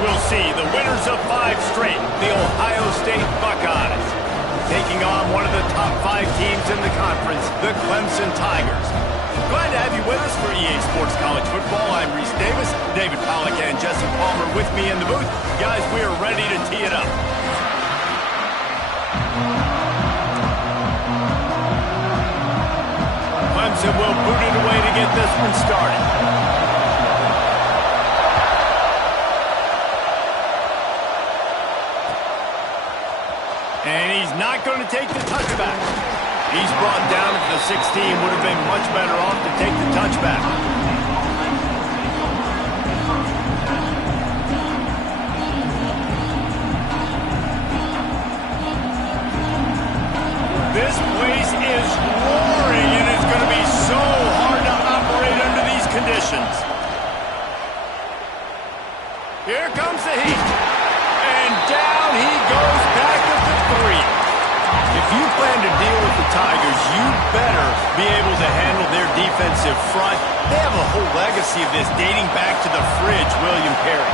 we'll see the winners of 5 straight, the Ohio State Buckeyes, taking on one of the top 5 teams in the conference, the Clemson Tigers. Glad to have you with us for EA Sports College Football. I'm Reese Davis, David Pollack and Jesse Palmer with me in the booth. Guys, we are ready to tee it up. Clemson will boot it away to get this one started. And he's not going to take the touchback. He's brought down at the 16. Would have been much better off to take the touchback. This place is roaring, and it's going to be so hard to operate under these conditions. Here comes the heat. And down he goes back at the 3. If you plan to deal with the Tigers, you better be able to handle their defensive front. They have a whole legacy of this dating back to the fridge, William Perry.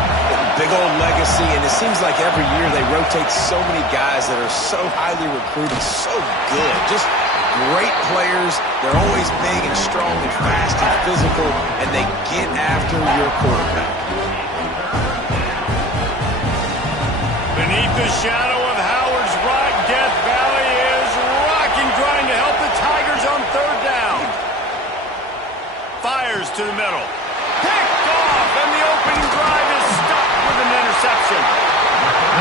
Big old legacy, and it seems like every year they rotate so many guys that are so highly recruited, so good. Just great players. They're always big and strong and fast and physical, and they get after your quarterback. Beneath the shadow of Howard's Rock, Death Valley is rocking, trying to help the Tigers on 3rd down. Fires to the middle. Picked off, and the opening drive is stopped with an interception.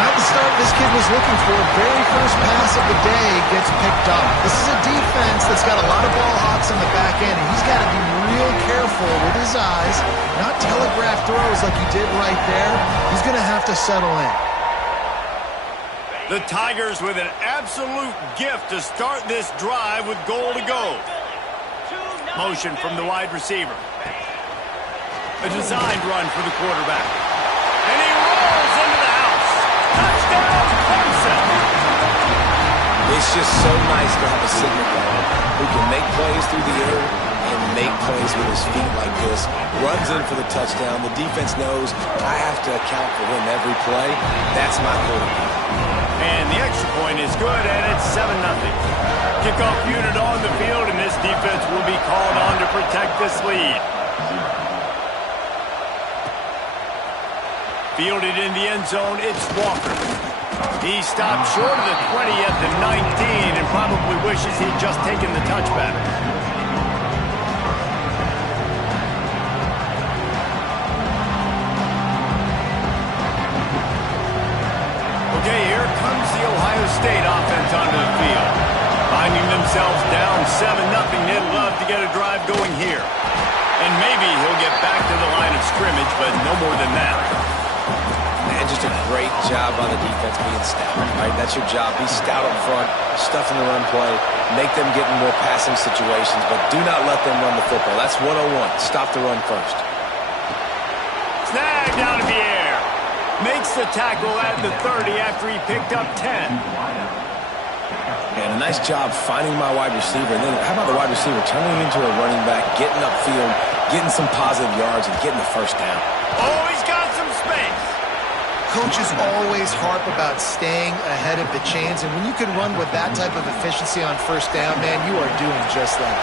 Not the start this kid was looking for. Very first pass of the day gets picked off. This is a defense that's got a lot of ball hawks on the back end, and he's got to be real careful with his eyes, not telegraph throws like he did right there. He's going to have to settle in. The Tigers with an absolute gift to start this drive with goal to go. Motion from the wide receiver. A designed run for the quarterback. And he rolls into the house. Touchdown, Clemson. It's just so nice to have a signal guy who can make plays through the air and make plays with his feet like this. Runs in for the touchdown. The defense knows I have to account for him every play. That's my quarterback. And the extra point is good, and it's 7-0. Kickoff unit on the field, and this defense will be called on to protect this lead. Fielded in the end zone, it's Walker. He stopped short of the 20 at the 19 and probably wishes he'd just taken the touchback. Okay, here comes the Ohio State offense onto the field. Finding themselves down 7-0, they'd love to get a drive going here. And maybe he'll get back to the line of scrimmage, but no more than that. Man, just a great job by the defense being stout, right? That's your job. Be stout up front, stuff in the run play, make them get in more passing situations, but do not let them run the football. That's 101. Stop the run first. Snagged out of the air. Makes the tackle at the 30 after he picked up 10. And a nice job finding my wide receiver. And then how about the wide receiver turning into a running back, getting upfield, getting some positive yards, and getting the first down. Oh, he's got some space. Coaches always harp about staying ahead of the chains, and when you can run with that type of efficiency on 1st down, man, you are doing just that.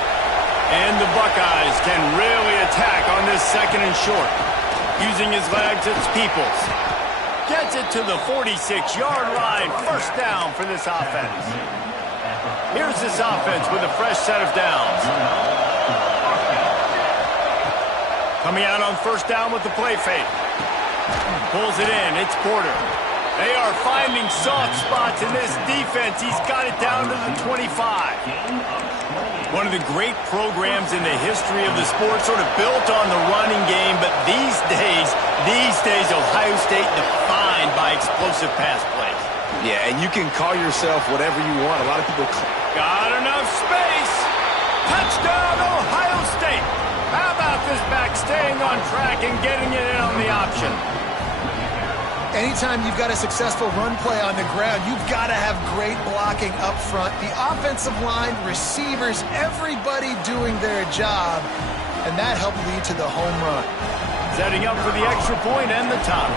And the Buckeyes can really attack on this 2nd and short. Using his legs, it's Peoples. Gets it to the 46-yard line. 1st down for this offense. Here's this offense with a fresh set of downs. Coming out on 1st down with the play fake. Pulls it in. It's Porter. They are finding soft spots in this defense. He's got it down to the 25. One of the great programs in the history of the sport, sort of built on the running game, but these days, Ohio State defined by explosive pass plays. Yeah, and you can call yourself whatever you want. A lot of people... Got enough space. Touchdown, Ohio State. How about this back staying on track and getting it in on the option? Anytime you've got a successful run play on the ground, you've got to have great blocking up front. The offensive line, receivers, everybody doing their job, and that helped lead to the home run. Setting up for the extra point and the top.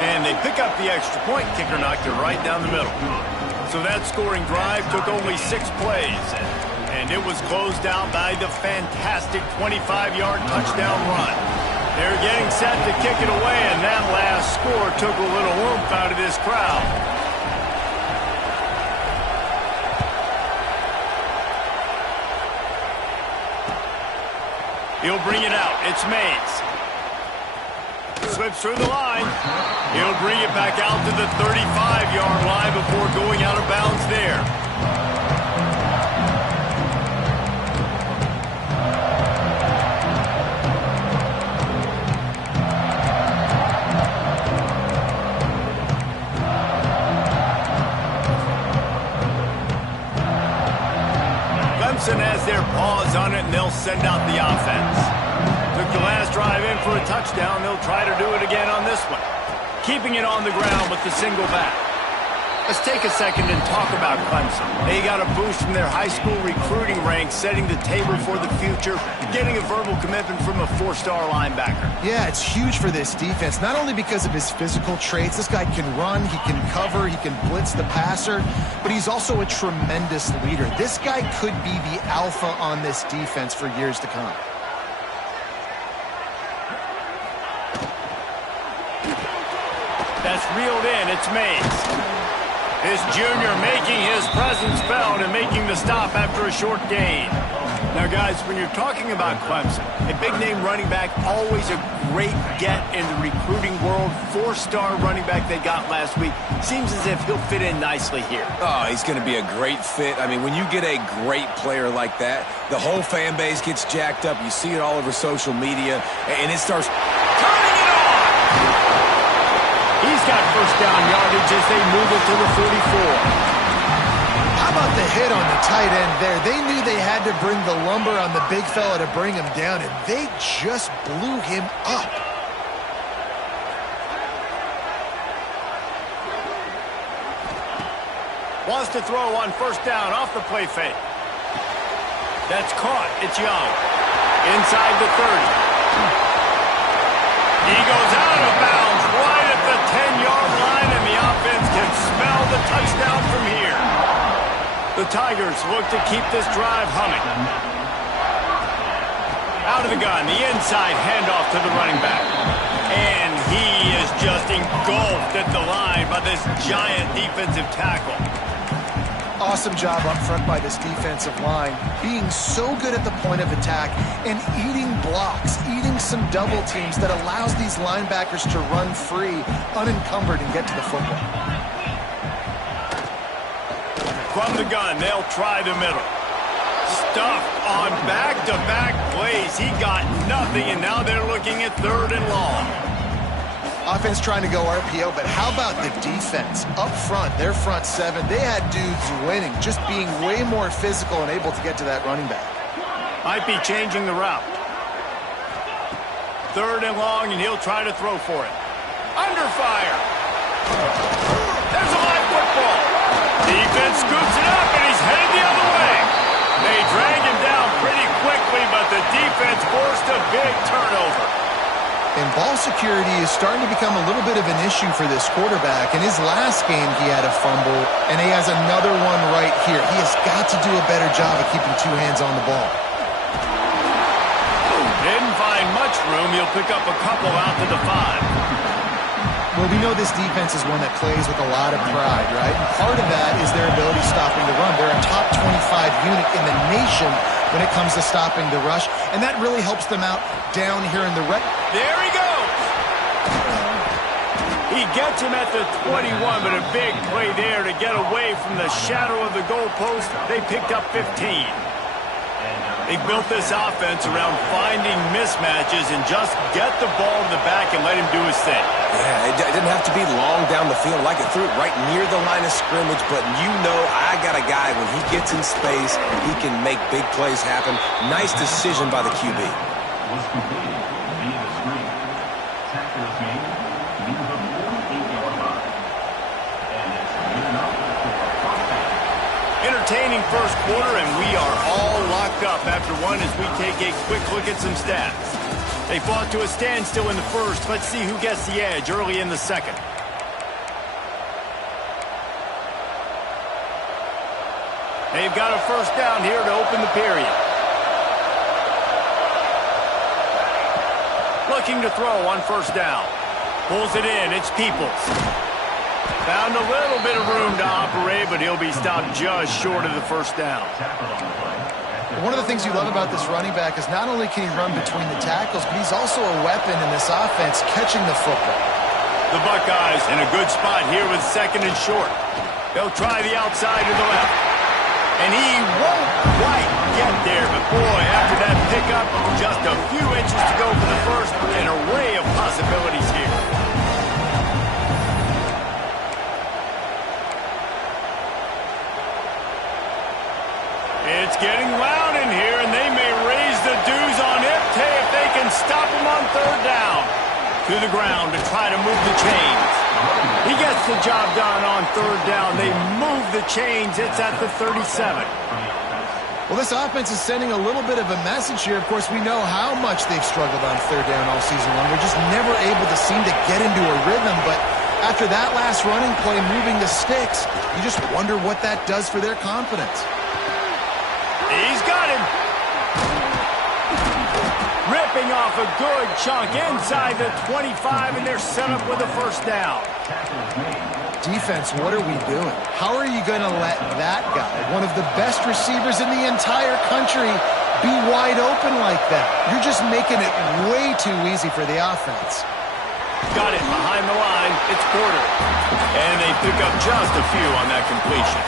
And they pick up the extra point. Kicker knocked it right down the middle. So that scoring drive took only 6 plays. And it was closed out by the fantastic 25-yard touchdown run. They're getting set to kick it away, and that last score took a little oomph out of this crowd. He'll bring it out. It's Mays. Slips through the line. He'll bring it back out to the 35-yard line before going out of bounds there. Clemson has their paws on it, and they'll send out the offense. Took the last drive in for a touchdown. They'll try to do it again on this one. Keeping it on the ground with the single back. Let's take a second and talk about Clemson. They got a boost from their high school recruiting ranks, setting the table for the future, getting a verbal commitment from a 4-star linebacker. Yeah, it's huge for this defense, not only because of his physical traits. This guy can run, he can cover, he can blitz the passer, but he's also a tremendous leader. This guy could be the alpha on this defense for years to come. That's reeled in. It's Mays. This junior making his presence felt and making the stop after a short gain. Now, guys, when you're talking about Clemson, a big-name running back, always a great get in the recruiting world. 4-star running back they got last week. Seems as if he'll fit in nicely here. Oh, he's going to be a great fit. I mean, when you get a great player like that, the whole fan base gets jacked up. You see it all over social media, and it starts turning it on. He's got first down yardage as they move it to the 44. How about the hit on the tight end there? They knew they had to bring the lumber on the big fella to bring him down, and they just blew him up. Wants to throw on first down off the play fake. That's caught. It's Young. Inside the 30. He goes out of bounds right at the 10-yard line, and the offense can smell the touchdown from here. The Tigers look to keep this drive humming. Out of the gun, the inside handoff to the running back. And he is just engulfed at the line by this giant defensive tackle. Awesome job up front by this defensive line, being so good at the point of attack and eating blocks, eating some double teams that allows these linebackers to run free, unencumbered, and get to the football. From the gun, they'll try the middle. Stuffed on back-to-back plays. He got nothing, and now they're looking at 3rd and long. Offense trying to go RPO, but how about the defense? Up front, their front 7, they had dudes winning, just being way more physical and able to get to that running back. Might be changing the route. 3rd and long, and he'll try to throw for it. Under fire. There's a live football. Defense scoops it up, and he's headed the other way. They drag him down pretty quickly, but the defense forced a big turnover. And ball security is starting to become a little bit of an issue for this quarterback. In his last game, he had a fumble, and he has another one right here. He has got to do a better job of keeping 2 hands on the ball. Didn't find much room. He'll pick up a couple out to the 5. Well, we know this defense is one that plays with a lot of pride, right? And part of that is their ability stopping the run. They're a top 25 unit in the nation when it comes to stopping the rush, and that really helps them out down here in the red. There he goes. He gets him at the 21, but a big play there to get away from the shadow of the goalpost. They picked up 15. They built this offense around finding mismatches and just get the ball in the back and let him do his thing. Yeah, it didn't have to be long down the field. Like it threw it right near the line of scrimmage, but you know I got a guy, when he gets in space, he can make big plays happen. Nice decision by the QB. Entertaining first quarter, and we are all locked up after one as we take a quick look at some stats. They fought to a standstill in the first. Let's see who gets the edge early in the second. They've got a first down here to open the period. Looking to throw on first down. Pulls it in. It's Peoples. Found a little bit of room to operate, but he'll be stopped just short of the first down. One of the things you love about this running back is not only can he run between the tackles, but he's also a weapon in this offense catching the football. The Buckeyes in a good spot here with second and short. They'll try the outside to the left. And he won't quite get there, but boy, after that pickup, just a few inches to go for the first, an array of possibilities here. It's getting loud in here, and they may raise the dues on Ipte if they can stop him on third down. To the ground to try to move the chains. He gets the job done on third down. They move the chains. It's at the 37. Well, this offense is sending a little bit of a message here. Of course, we know how much they've struggled on third down all season long. They're just never able to seem to get into a rhythm, but after that last running play, moving the sticks, you just wonder what that does for their confidence. He's got him. Ripping off a good chunk inside the 25, and they're set up with a first down. Defense, what are we doing? How are you going to let that guy, one of the best receivers in the entire country, be wide open like that? You're just making it way too easy for the offense. Got it behind the line. It's Porter. And they pick up just a few on that completion.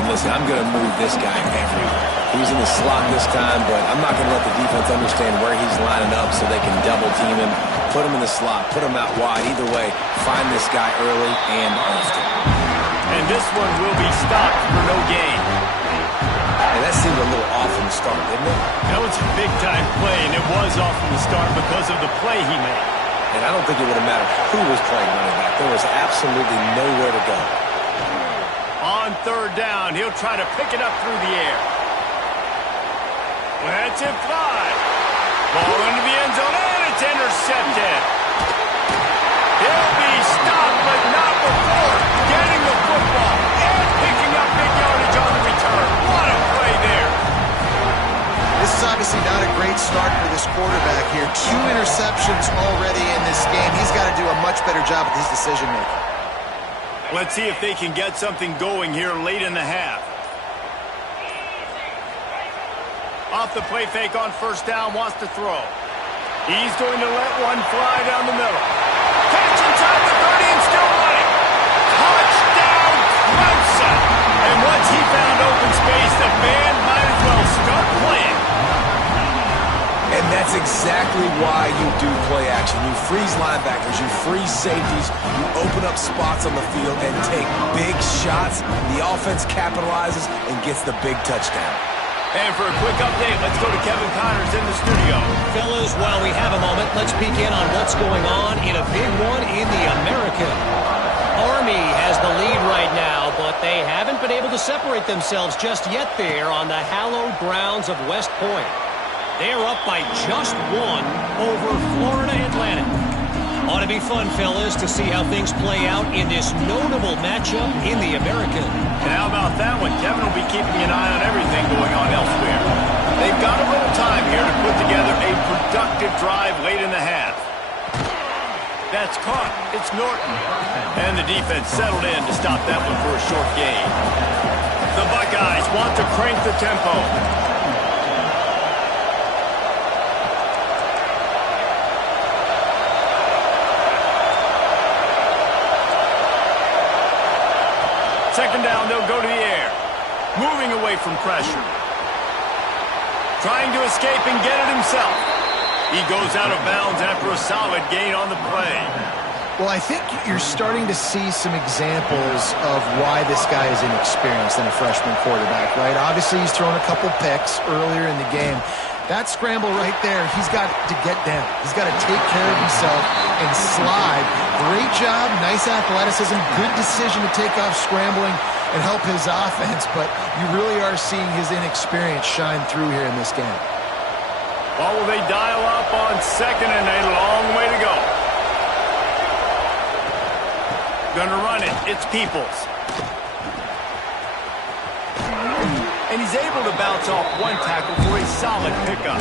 And listen, I'm going to move this guy everywhere. He's in the slot this time, but I'm not going to let the defense understand where he's lining up so they can double team him, put him in the slot, put him out wide. Either way, find this guy early and often. And this one will be stopped for no gain. And that seemed a little off from the start, didn't it? That was a big-time play, and it was off from the start because of the play he made. And I don't think it would have mattered who was playing running back. There was absolutely nowhere to go. On third down, he'll try to pick it up through the air. Let's it fly. Ball into the end zone, and it's intercepted. He'll be stopped, but not before getting the football and picking up big yardage on the return. What a play there. This is obviously not a great start for this quarterback here. 2 interceptions already in this game. He's got to do a much better job with his decision-making. Let's see if they can get something going here late in the half. Off the play fake on first down, wants to throw. He's going to let one fly down the middle. Catch inside the 30 and still running. Touchdown, Clemson. And once he found open space, the band might as well start playing. And that's exactly why you do play action. You freeze linebackers, you freeze safeties, you open up spots on the field and take big shots. The offense capitalizes and gets the big touchdown. And for a quick update, let's go to Kevin Connors in the studio. Fellas, while we have a moment, let's peek in on what's going on in a big one in the American. Army has the lead right now, but they haven't been able to separate themselves just yet there on the hallowed grounds of West Point. They are up by just 1 over Florida Atlantic. Ought to be fun, fellas, to see how things play out in this notable matchup in the American. And how about that one? Kevin will be keeping an eye on everything going on elsewhere. They've got a little time here to put together a productive drive late in the half. That's caught. It's Norton. And the defense settled in to stop that one for a short gain. The Buckeyes want to crank the tempo. Second down, they'll go to the air. Moving away from pressure. Trying to escape and get it himself. He goes out of bounds after a solid gain on the play. Well, I think you're starting to see some examples of why this guy is inexperienced in a freshman quarterback, right? Obviously, he's thrown a couple picks earlier in the game. That scramble right there, he's got to get down. He's got to take care of himself and slide. Great job, nice athleticism, good decision to take off scrambling and help his offense, but you really are seeing his inexperience shine through here in this game. What will they dial up on second and a long way to go? Gonna run it. It's Peoples. And he's able to bounce off one tackle for a solid pickup.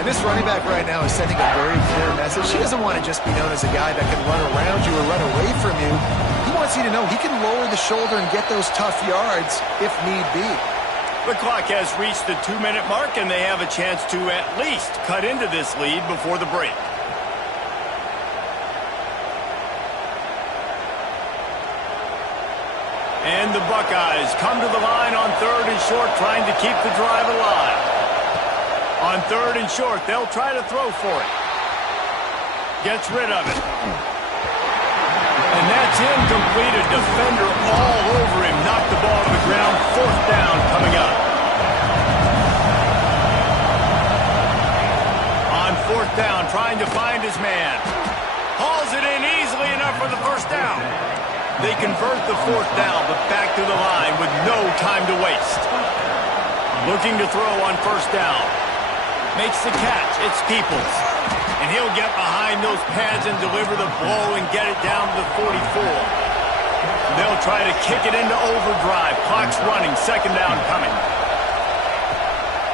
And this running back right now is sending a very clear message. He doesn't want to just be known as a guy that can run around you or run away from you. He wants you to know he can lower the shoulder and get those tough yards if need be. The clock has reached the 2-minute mark, and they have a chance to at least cut into this lead before the break. And the Buckeyes come to the line on 3rd and short, trying to keep the drive alive. On 3rd and short, they'll try to throw for it. Gets rid of it. And that's incomplete. A defender all over him. Knocked the ball to the ground. 4th down coming up. On 4th down, trying to find his man. Hauls it in easily enough for the 1st down. They convert the 4th down, but back to the line with no time to waste. Looking to throw on 1st down. Makes the catch. It's Peoples. And he'll get behind those pads and deliver the blow and get it down to the 44. They'll try to kick it into overdrive. Clock's running. 2nd down coming.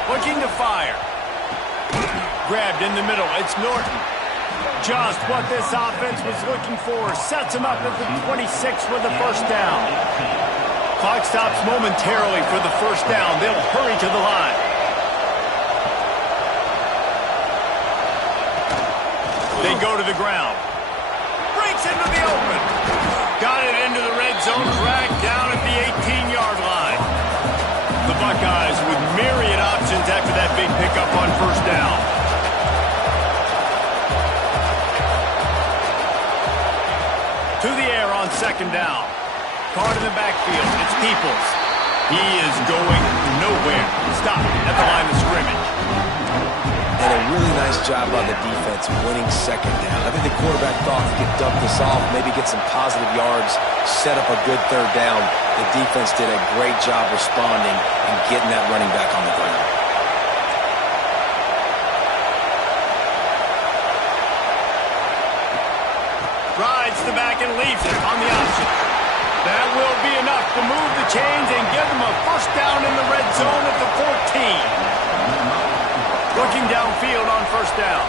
Looking to fire. Grabbed in the middle. It's Norton. Just what this offense was looking for. Sets him up at the 26 with the 1st down. Clock stops momentarily for the 1st down. They'll hurry to the line. They go to the ground. Breaks into the open. Got it into the red zone. Dragged down at the 18-yard line. The Buckeyes with myriad options after that big pickup on 1st down. To the air on 2nd down. Card in the backfield. It's Peoples. He is going nowhere. Stop at the line of scrimmage. And a really nice job by the defense winning 2nd down. I think the quarterback thought he could dump this off, maybe get some positive yards, set up a good 3rd down. The defense did a great job responding and getting that running back on the ground. Rides the back and leaves it on the option. That will be enough to move the chains and give them a 1st down in the red zone at the 14. Looking downfield on 1st down.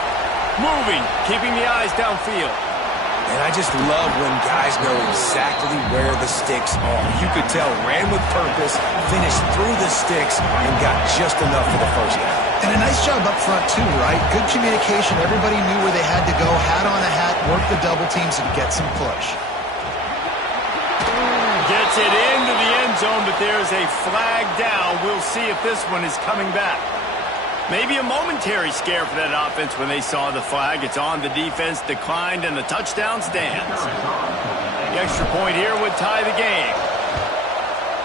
Moving, keeping the eyes downfield. And I just love when guys know exactly where the sticks are. You could tell, ran with purpose, finished through the sticks, and got just enough for the 1st down. And a nice job up front, too, right? Good communication. Everybody knew where they had to go. Hat on a hat, work the double teams, and get some push. Gets it into the end zone, but there's a flag down. We'll see if this one is coming back. Maybe a momentary scare for that offense when they saw the flag. It's on. The defense declined, and the touchdown stands. The extra point here would tie the game.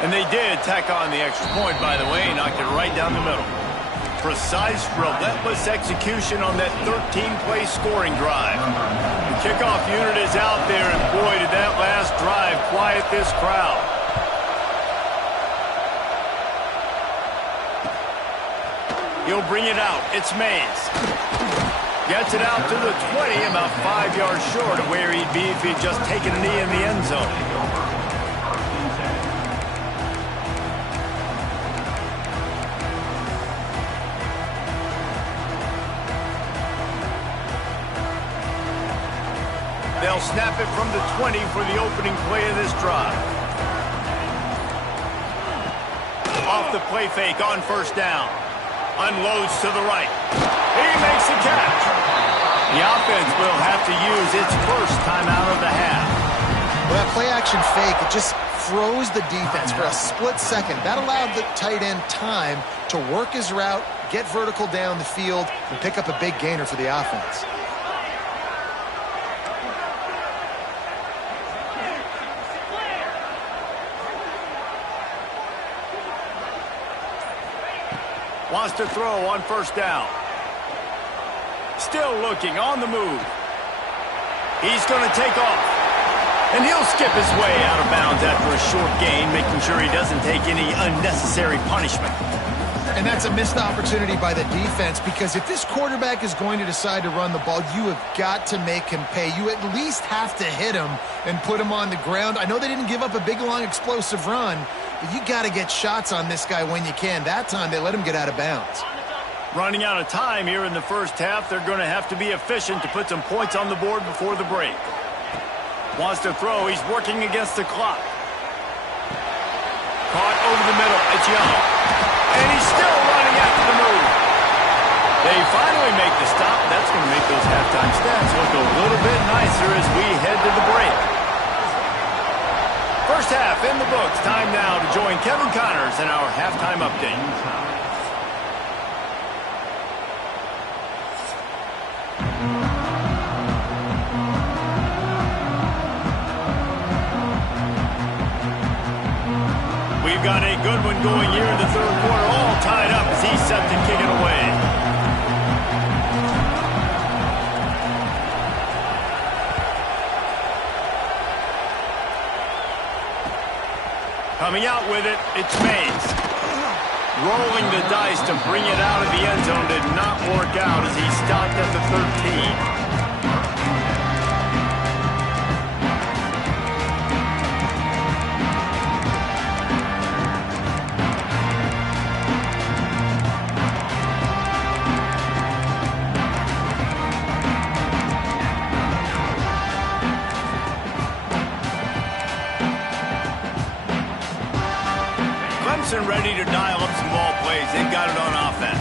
And they did tack on the extra point, by the way. Knocked it right down the middle. Precise, relentless execution on that 13-play scoring drive. The kickoff unit is out there, and boy, did that last drive quiet this crowd. He'll bring it out. It's Mays. Gets it out to the 20, about 5 yards short of where he'd be if he'd just taken a knee in the end zone. They'll snap it from the 20 for the opening play of this drive. Off the play fake on 1st down. Unloads to the right. He makes a catch. The offense will have to use its 1st time out of the half. Well, that play-action fake, it just froze the defense for a split second. That allowed the tight end time to work his route, get vertical down the field, and pick up a big gainer for the offense. Wants to throw on 1st down. Still looking, on the move. He's going to take off. And he'll skip his way out of bounds after a short gain, making sure he doesn't take any unnecessary punishment. And that's a missed opportunity by the defense, because if this quarterback is going to decide to run the ball, you have got to make him pay. You at least have to hit him and put him on the ground. I know they didn't give up a big, long, explosive run, but you got to get shots on this guy when you can. That time they let him get out of bounds. Running out of time here in the first half. They're going to have to be efficient to put some points on the board before the break. Wants to throw. He's working against the clock. Caught over the middle. It's Young. And he's still running after the move. They finally make the stop. That's going to make those halftime stats look a little bit nicer as we head to the break. First half in the books. Time now to join Kevin Connors in our halftime update. We've got a good one going here in the third quarter, all tied up as he's set to kick it away. Coming out with it, it's Mays. Rolling the dice to bring it out of the end zone did not work out as he stopped at the 13. Ready to dial up some ball plays. They've got it on offense.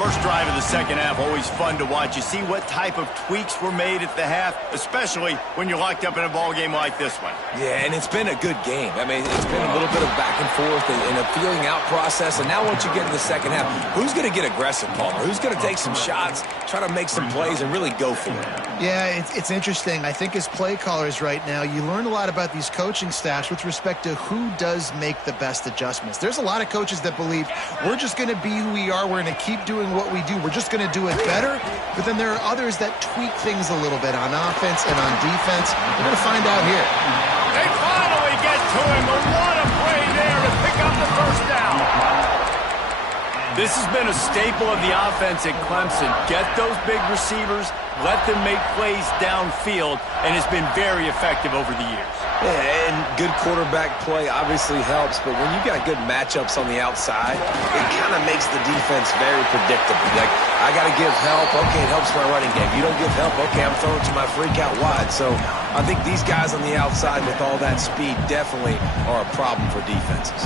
First drive of the second half, always fun to watch. You see what type of tweaks were made at the half, especially when you're locked up in a ball game like this one. Yeah, and it's been a good game. I mean, it's been a little bit of back and forth and a feeling out process. And now once you get in the second half, who's going to get aggressive, Palmer? Who's going to take some shots, try to make some plays, and really go for it? Yeah, it's interesting. I think as play callers right now, you learn a lot about these coaching staffs with respect to who does make the best adjustments. There's a lot of coaches that believe we're just going to be who we are. We're going to keep doing what we do. We're just going to do it better. But then there are others that tweak things a little bit on offense and on defense. We're going to find out here. They finally get to him. But what a play there to pick up the first down. This has been a staple of the offense at Clemson. Get those big receivers, let them make plays downfield, and it's been very effective over the years. Yeah, and good quarterback play obviously helps, but when you got good matchups on the outside, it kind of makes the defense very predictable. Like, I got to give help. Okay, it helps my running game. You don't give help. Okay, I'm throwing to my freak out wide. So I think these guys on the outside with all that speed definitely are a problem for defenses.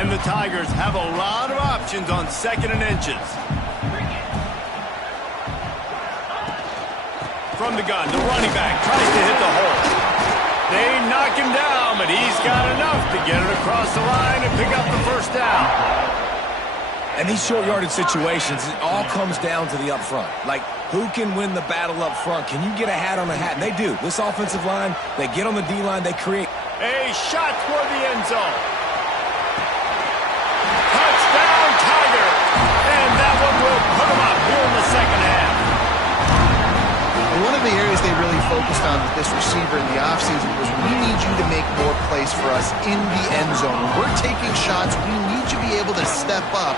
And the Tigers have a lot of options on 2nd and inches. From the gun, the running back tries to hit the hole. They knock him down, but he's got enough to get it across the line and pick up the first down. And these short yardage situations, it all comes down to the up front. Like, who can win the battle up front? Can you get a hat on a hat? And they do. This offensive line, they get on the D-line, they create. A shot toward the end zone. Touchdown, Tiger. And that one will put them up here in the second half. One of the areas they really focused on with this receiver in the offseason was we need you to make more plays for us in the end zone. When we're taking shots, we need you to be able to step up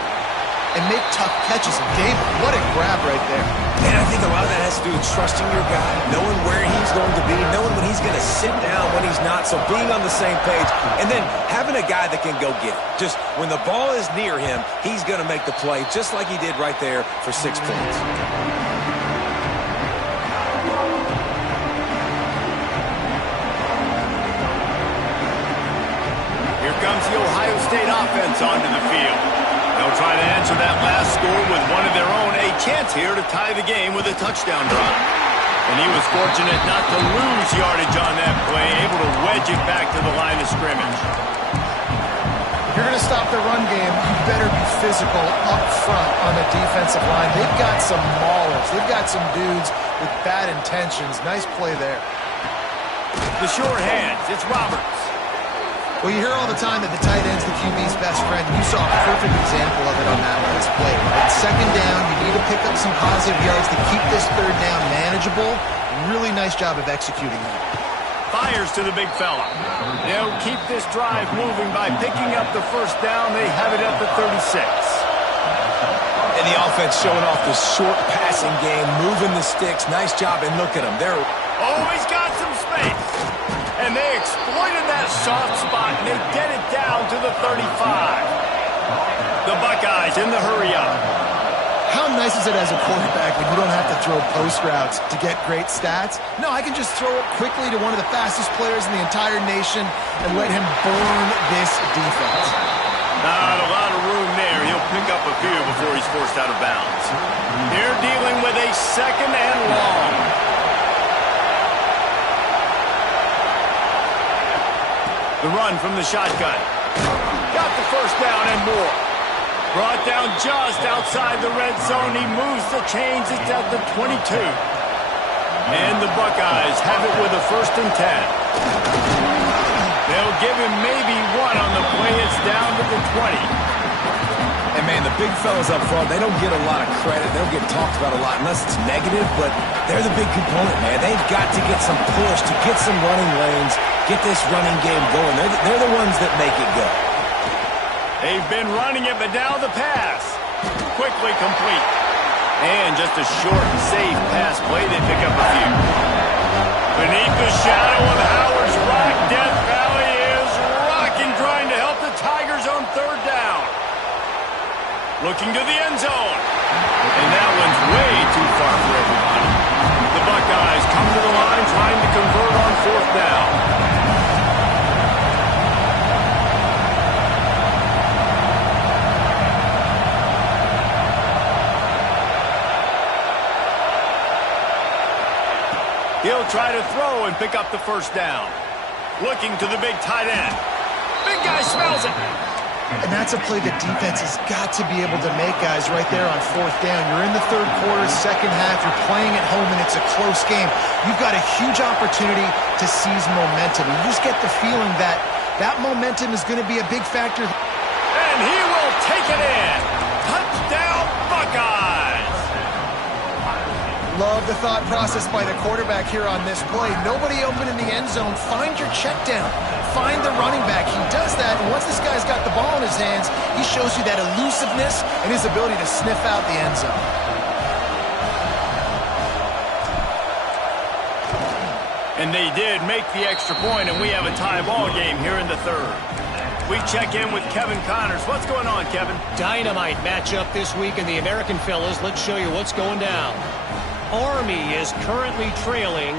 and make tough catches. And David, what a grab right there. And I think a lot of that has to do with trusting your guy, knowing where he's going to be, knowing when he's going to sit down, when he's not, so being on the same page, and then having a guy that can go get it. Just when the ball is near him, he's going to make the play, just like he did right there for 6 points. Here comes the Ohio State offense onto the field. They'll try to answer that last score with one of their own. A chance here to tie the game with a touchdown drive. And he was fortunate not to lose yardage on that play, able to wedge it back to the line of scrimmage. If you're going to stop the run game, you better be physical up front on the defensive line. They've got some maulers. They've got some dudes with bad intentions. Nice play there. The short hands. It's Roberts. Well, you hear all the time that the tight end's the QB's best friend. You saw a perfect example of it on that last play. At second down, you need to pick up some positive yards to keep this third down manageable. Really nice job of executing that. Fires to the big fella. They'll keep this drive moving by picking up the first down. They have it at the 36. And the offense showing off the short passing game, moving the sticks. Nice job, and look at them. They're always got some space. And they exploited that soft spot, and they get it down to the 35. The Buckeyes in the hurry-up. How nice is it as a quarterback when you don't have to throw post routes to get great stats? No, I can just throw it quickly to one of the fastest players in the entire nation and let him burn this defense. Not a lot of room there. He'll pick up a few before he's forced out of bounds. They're dealing with a second and long. The run from the shotgun. Got the first down and more. Brought down just outside the red zone. He moves the chains. It's at the 22. And the Buckeyes have it with a 1st and 10. They'll give him maybe one on the play. It's down to the 20. And, man, the big fellas up front, they don't get a lot of credit. They don't get talked about a lot unless it's negative, but they're the big component, man. They've got to get some push, to get some running lanes, get this running game going. They're the ones that make it go. They've been running it, but now the pass. Quickly complete. And just a short, safe pass play. They pick up a few. Beneath the shadow of Howard's Rock, Death Valley is rocking, trying to help the Tigers on 3rd down. Looking to the end zone. And that one's way too far for everybody. The Buckeyes come to the line trying to convert on 4th down. He'll try to throw and pick up the first down. Looking to the big tight end. Big guy smells it. And that's a play the defense has got to be able to make, guys, right there on 4th down. You're in the 3rd quarter, 2nd half. You're playing at home, and it's a close game. You've got a huge opportunity to seize momentum. You just get the feeling that that momentum is going to be a big factor. And he will take it in. Touchdown, Buckeyes. Love the thought process by the quarterback here on this play. Nobody open in the end zone. Find your check down. Find the running back. He does that, and once this guy's got the ball in his hands, he shows you that elusiveness and his ability to sniff out the end zone. And they did make the extra point, and we have a tie ball game here in the 3rd. We check in with Kevin Connors. What's going on, Kevin? Dynamite matchup this week in the American, fellas. Let's show you what's going down. Army is currently trailing,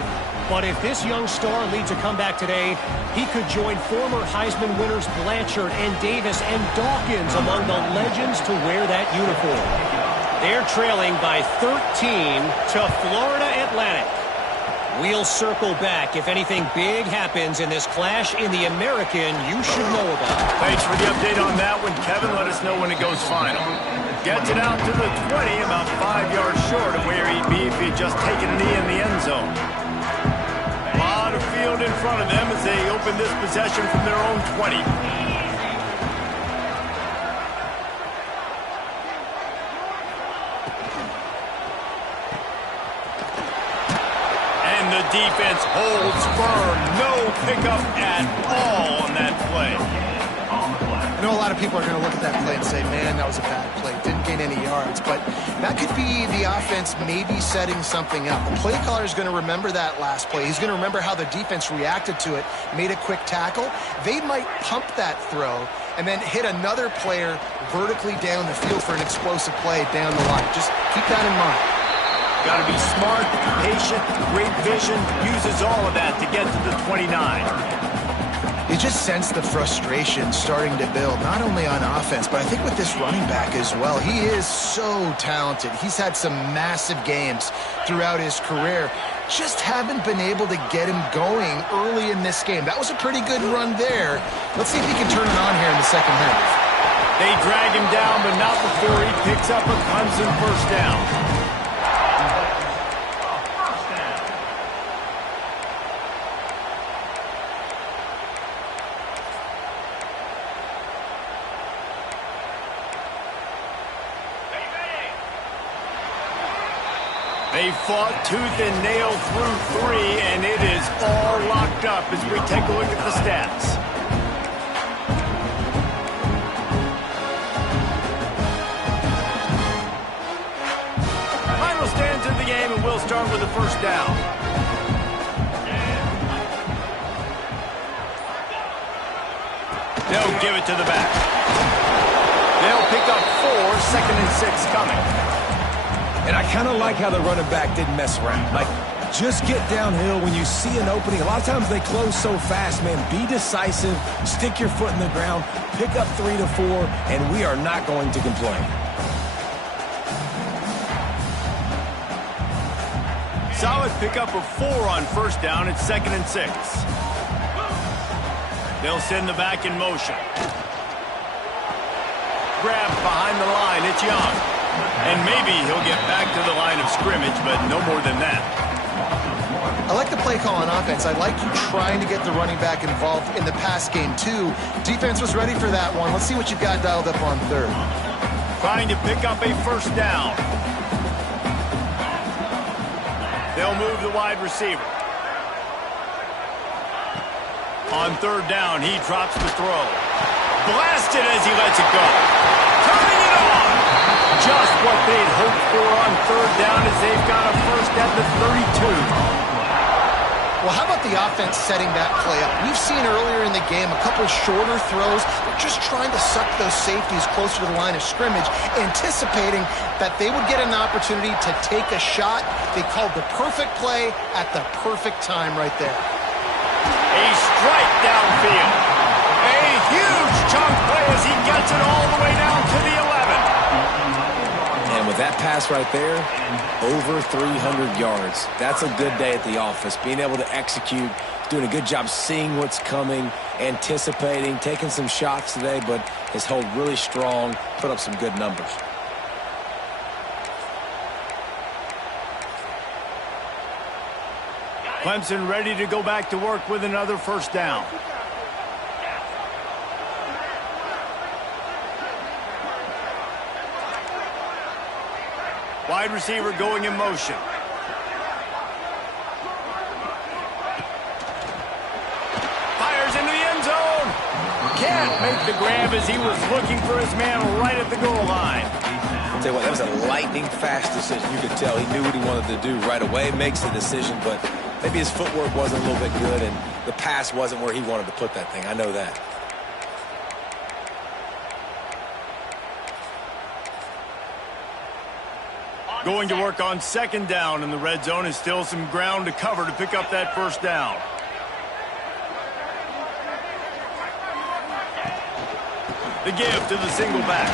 but if this young star leads a comeback today, he could join former Heisman winners Blanchard and Davis and Dawkins among the legends to wear that uniform. They're trailing by 13 to Florida Atlantic. We'll circle back if anything big happens in this clash in the American you should know about. Thanks for the update on that one, Kevin. Let us know when it goes final. Gets it out to the 20, about 5 yards short of where he'd be if he'd just taken a knee in the end zone. A lot of field in front of them as they open this possession from their own 20. And the defense holds firm. No pickup at all on that play. I know a lot of people are going to look at that play and say, man, that was a bad play. Didn't gain any yards. But that could be the offense maybe setting something up. The play caller is going to remember that last play. He's going to remember how the defense reacted to it, made a quick tackle. They might pump that throw and then hit another player vertically down the field for an explosive play down the line. Just keep that in mind. Got to be smart, patient, great vision, uses all of that to get to the 29. You just sense the frustration starting to build, not only on offense, but I think with this running back as well. He is so talented. He's had some massive games throughout his career. Just haven't been able to get him going early in this game. That was a pretty good run there. Let's see if he can turn it on here in the 2nd half. They drag him down, but not before he picks up a Clemson first down. They fought tooth and nail through 3, and it is all locked up as we take a look at the stats. Final stands of the game, and we'll start with the first down. They'll give it to the back. They'll pick up 4, 2nd and 6 coming. And I kind of like how the running back didn't mess around. Like, just get downhill when you see an opening. A lot of times they close so fast, man. Be decisive, stick your foot in the ground, pick up 3 to 4, and we are not going to complain. Solid pickup of 4 on first down. It's 2nd and 6. They'll send the back in motion. Grab behind the line. It's Young. And maybe he'll get back to the line of scrimmage, but no more than that. I like the play call on offense. I like you trying to get the running back involved in the pass game, too. Defense was ready for that one. Let's see what you've got dialed up on third. Trying to pick up a first down. They'll move the wide receiver. On third down, he drops the throw. Blasted as he lets it go. Turning it on. Just what they'd hoped for on third down as they've got a first at the 32. Well, how about the offense setting that play up? We've seen earlier in the game a couple shorter throws. They're just trying to suck those safeties closer to the line of scrimmage, anticipating that they would get an opportunity to take a shot. They called the perfect play at the perfect time right there. A strike downfield. A huge chunk play as he gets it all the way down to the 11. And with that pass right there, over 300 yards. That's a good day at the office. Being able to execute, doing a good job seeing what's coming, anticipating, taking some shots today, but has held really strong, put up some good numbers. Clemson ready to go back to work with another first down. Wide receiver going in motion. Fires into the end zone. Can't make the grab as he was looking for his man right at the goal line. I'll tell you what, that was a lightning fast decision. You could tell he knew what he wanted to do right away, makes the decision, but maybe his footwork wasn't a little bit good and the pass wasn't where he wanted to put that thing. I know that. Going to work on second down in the red zone is still some ground to cover to pick up that first down. The give to the single back.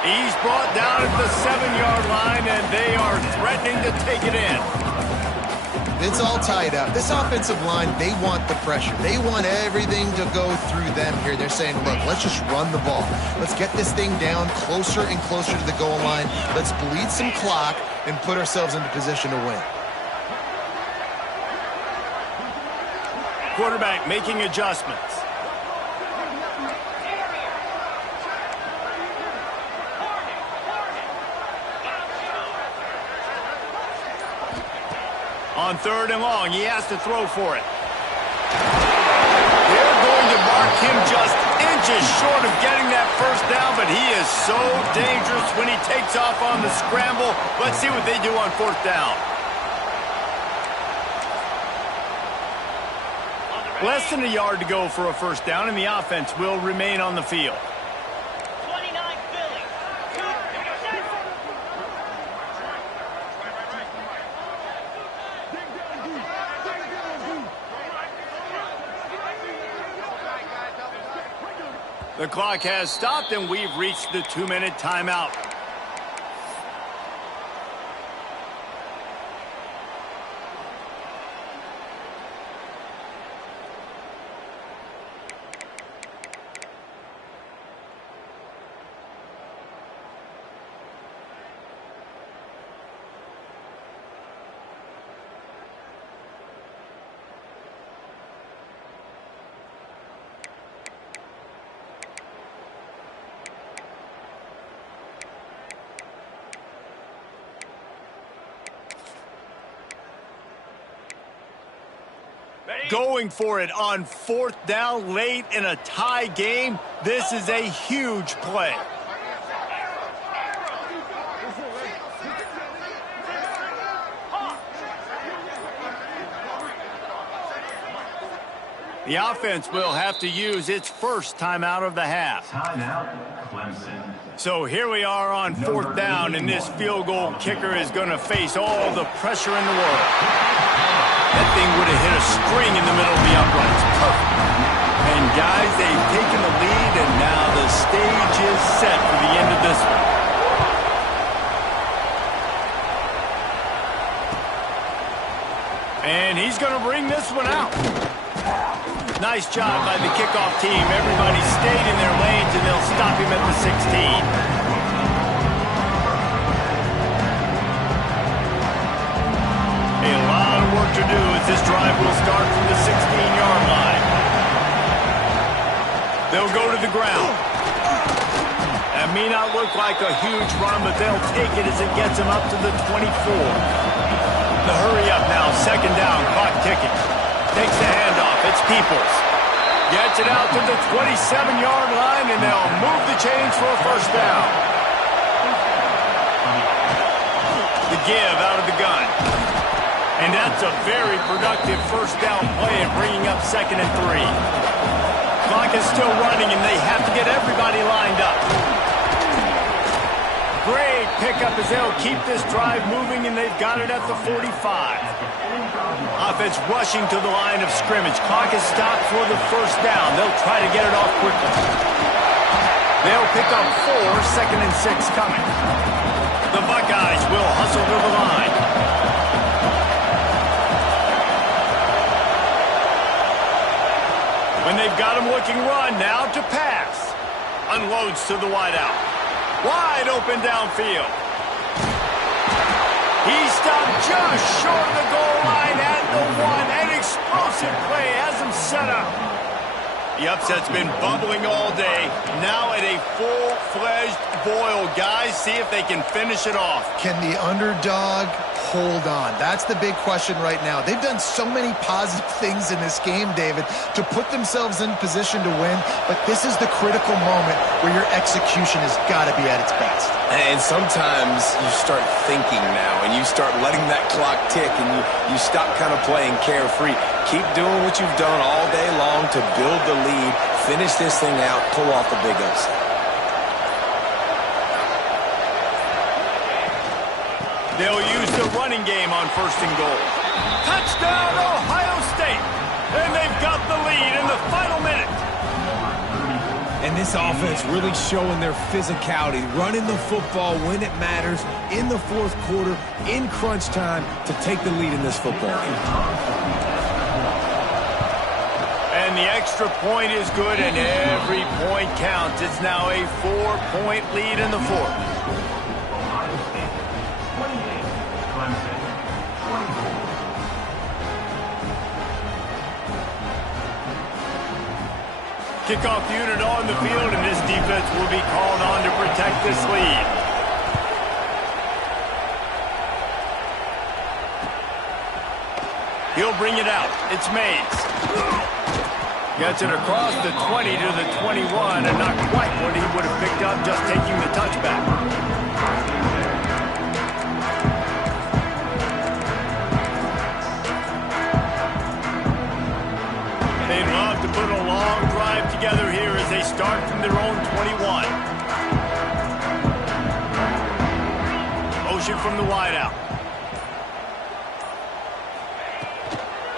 He's brought down at the 7-yard line, and they are threatening to take it in. It's all tied up. This offensive line, they want the pressure. They want everything to go through them here. They're saying, look, let's just run the ball. Let's get this thing down closer and closer to the goal line. Let's bleed some clock and put ourselves into position to win. Quarterback making adjustments. On third and long, he has to throw for it. They're going to mark him just inches short of getting that first down, but he is so dangerous when he takes off on the scramble. Let's see what they do on fourth down. Less than a yard to go for a first down, and the offense will remain on the field. The clock has stopped, and we've reached the 2-minute timeout. going for it on 4th down late in a tie game. This is a huge play. The offense will have to use its first timeout of the half. So here we are on 4th down, and this field goal kicker is going to face all the pressure in the world. That thing would have hit a string in the middle of the uprights. Perfect. And guys, they've taken the lead, and now the stage is set for the end of this one. And he's going to bring this one out. Nice job by the kickoff team. Everybody stayed in their lanes, and they'll stop him at the 16. A lot of work to do as this drive will start from the 16-yard line. They'll go to the ground. That may not look like a huge run, but they'll take it as it gets them up to the 24. The hurry up now, 2nd down, clock ticking. Takes the handoff, it's Peoples. Gets it out to the 27-yard line, and they'll move the chains for a 1st down. The give out of the gun. And that's a very productive 1st down play in bringing up 2nd and 3. Clock is still running, and they have to get everybody lined up. Great pickup as they'll keep this drive moving, and they've got it at the 45. Offense rushing to the line of scrimmage. Clock is stopped for the 1st down. They'll try to get it off quickly. They'll pick up 4, 2nd and 6 coming. The Buckeyes will hustle to the line. When they've got him looking run, now to pass. Unloads to the wideout. Wide open downfield. He stopped just short of the goal line at the 1. An explosive play has him set up. The upset's been bubbling all day. Now at a full-fledged boil. Guys, see if they can finish it off. Can the underdog hold on? That's the big question right now. They've done so many positive things in this game, David, to put themselves in position to win, but this is the critical moment where your execution has got to be at its best. And sometimes you start thinking now, and you start letting that clock tick, and you stop kind of playing carefree. Keep doing what you've done all day long to build the lead, finish this thing out, pull off the big upset. They'll use the running game on 1st and goal. Touchdown, Ohio State! And they've got the lead in the final minute. And this offense really showing their physicality, running the football when it matters, in the 4th quarter, in crunch time, to take the lead in this football game. And the extra point is good, and every point counts. It's now a 4-point lead in the 4th. Kickoff unit on the field, and this defense will be called on to protect this lead. He'll bring it out. It's Mays. Gets it across the 20 to the 21, and not quite what he would have picked up just taking the touchback. They'd love to put a long drive together here as they start from their own 21. Motion from the wideout.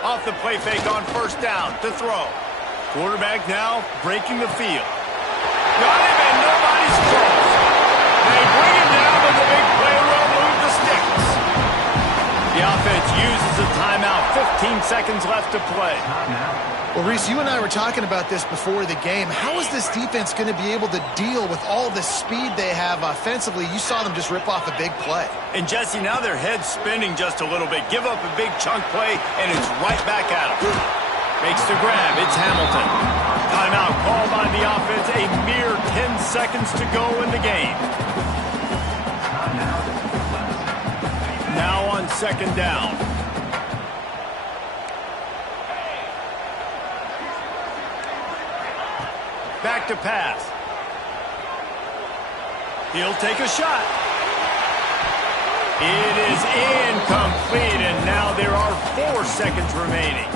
Off the play fake on 1st down to throw. Quarterback now breaking the field. Got him, and nobody's close. They bring him down, but the big play will move the sticks. The offense uses a timeout. 15 seconds left to play. Well, Reese, you and I were talking about this before the game. How is this defense going to be able to deal with all the speed they have offensively? You saw them just rip off a big play. And, Jesse, now their head's spinning just a little bit. Give up a big chunk play, and it's right back at them. Makes the grab. It's Hamilton. Timeout called by the offense. A mere 10 seconds to go in the game. Now on 2nd down. back to pass. He'll take a shot. It is incomplete, and now there are 4 seconds remaining.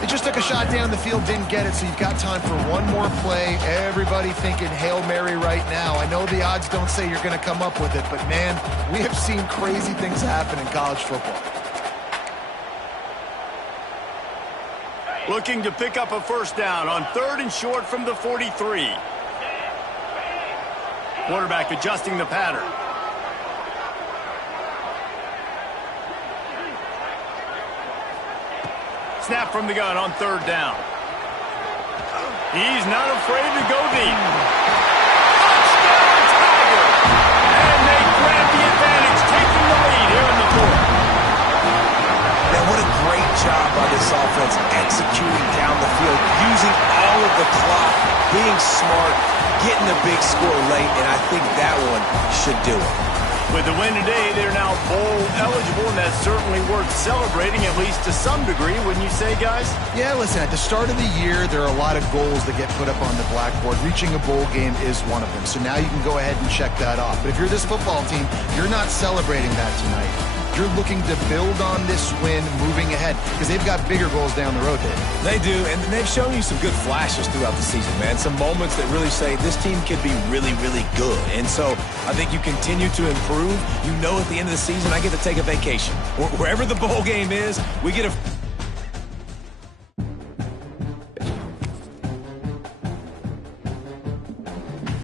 They just took a shot down the field, didn't get it, so you've got time for one more play. Everybody thinking Hail Mary right now. I know the odds don't say you're going to come up with it, but, man, we have seen crazy things happen in college football. Looking to pick up a first down on 3rd and short from the 43. Quarterback adjusting the pattern. Snap from the gun on 3rd down. He's not afraid to go deep. Touchdown, Tiger! And they grab the advantage, taking the lead here in the 4th. Man, what a great job by this offense executing down the field, using all of the clock, being smart, getting a big score late, and I think that one should do it. With the win today, they're now bowl eligible, and that's certainly worth celebrating, at least to some degree, wouldn't you say, guys? Yeah, listen, at the start of the year, there are a lot of goals that get put up on the blackboard. Reaching a bowl game is one of them, so now you can go ahead and check that off. But if you're this football team, you're not celebrating that tonight. You're looking to build on this win moving ahead because they've got bigger goals down the road, Dave. They do, and they've shown you some good flashes throughout the season, man. Some moments that really say this team could be really, really good. And so I think you continue to improve. You know at the end of the season, I get to take a vacation. Wherever the bowl game is, we get a